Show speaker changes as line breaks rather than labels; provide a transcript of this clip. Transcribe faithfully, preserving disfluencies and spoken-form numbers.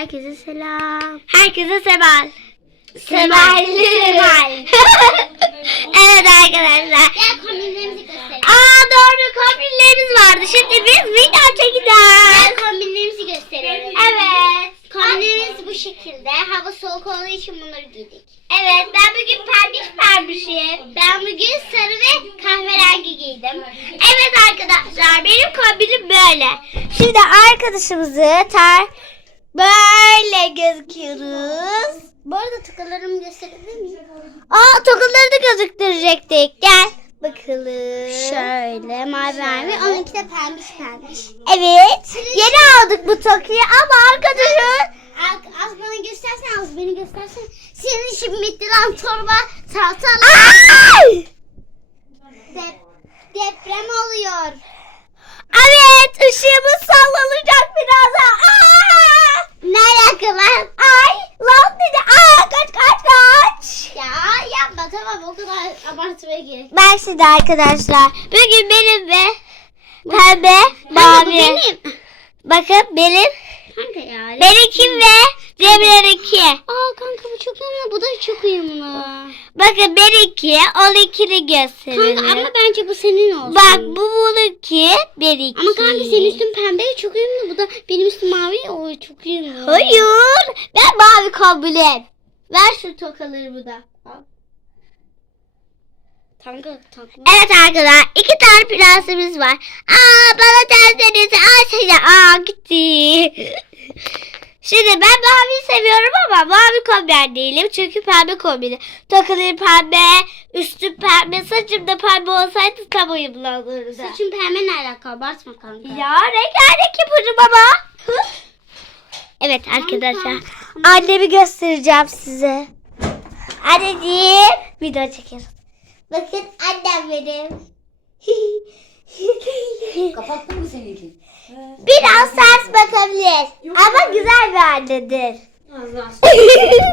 Herkese selam.
Herkese seval.
Seval. Seval.
Evet arkadaşlar.
Gel kombinlerimizi gösterelim.
Aa doğru, kombinlerimiz vardı. Şimdi biz video çekeceğiz.
Gel kombinlerimizi gösterelim.
Evet.
Kombinlerimiz bu şekilde. Hava soğuk olduğu için bunları giydik.
Evet, ben bugün pembiş pembişim.
Ben bugün sarı ve kahverengi giydim.
Evet arkadaşlar, benim kombinim böyle. Şimdi arkadaşımızı tar böyle gözüküyoruz.
Bu arada tokalarımı gösterebilir miyim?
Aa, tokaları da gözüktürecektik. Gel bakalım.
Şöyle mavi mavi. Onunki de pembiş pembiş.
Evet. Yeni aldık bu tokayı ama arkadaşım.
Az, az bana göstersen, az beni göstersen. Senin işin bitti lan torba. Tahtalar.
Ay!
Dep deprem oluyor.
Evet, ışığımız sallanacak birazdan. Aa!
Ne alaka lan?
Ay, lan dedi. Aa, kaç kaç kaç.
Ya yapma, tamam, o kadar abartmaya gerek.
Ben şimdi arkadaşlar, bugün benim ve pembe,
Kanka bu
mavi.
benim.
Bakın benim,
Kanka ya.
benimki ve Cemre'ninki.
Aa kanka bu çok uyumlu. Bu da çok uyumlu.
Bakın benimki, onunkini gösterelim.
Kanka ama bence bu senin olsun.
Bak bu bununki, benimki.
Ama kanka senin üstün pembe çok uyumlu. Bu da benim üstüm mavi. O çok uyumlu.
Hayır, ben mavi kombinim.
Ver şu tokaları bu da. Al. Kanka takma.
Evet arkadaşlar, iki tane prensimiz var. Aa, bana terseniz Ayşe'yle aa gitti. Şimdi ben mavi seviyorum ama mavi kombin değilim çünkü pembe kombini. Takıları pembe, üstüm pembe, saçım da pembe olsaydı tam uyumlu olurdu.
Saçın pembe ne alaka? Abartma kanka.
Ya rengarenk yaparım ama. Evet arkadaşlar, annemi göstereceğim size. Anneciğim, video çekiyoruz. Bakın annem benim.
Kapattın mı seninki?
Biraz ters bakabilir ama güzel bir annedir.
Az daha.